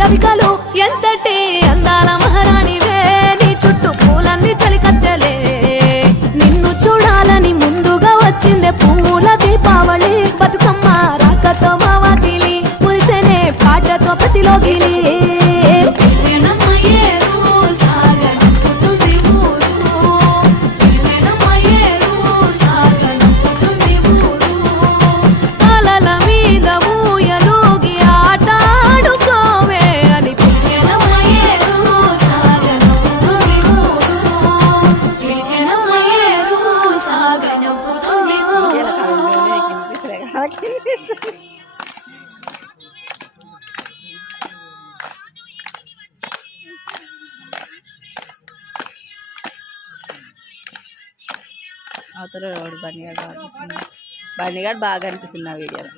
రవికలు ఎంతటి అందాల మహారాణివే నీ చుట్టూ పూలన్నీ చలికత్తెలే నిన్ను చూడాలని ముందుగా వచ్చిందే పువ్వుల దీపావళి బతుకమ్మ రాకతో మా వాకిలి మురిసెనే పాటతో ప్రతిలోగిలి అవతల రోడ్డు బండిగాడు బాగా అనిపిస్తుంది ఆ వీడియోలో.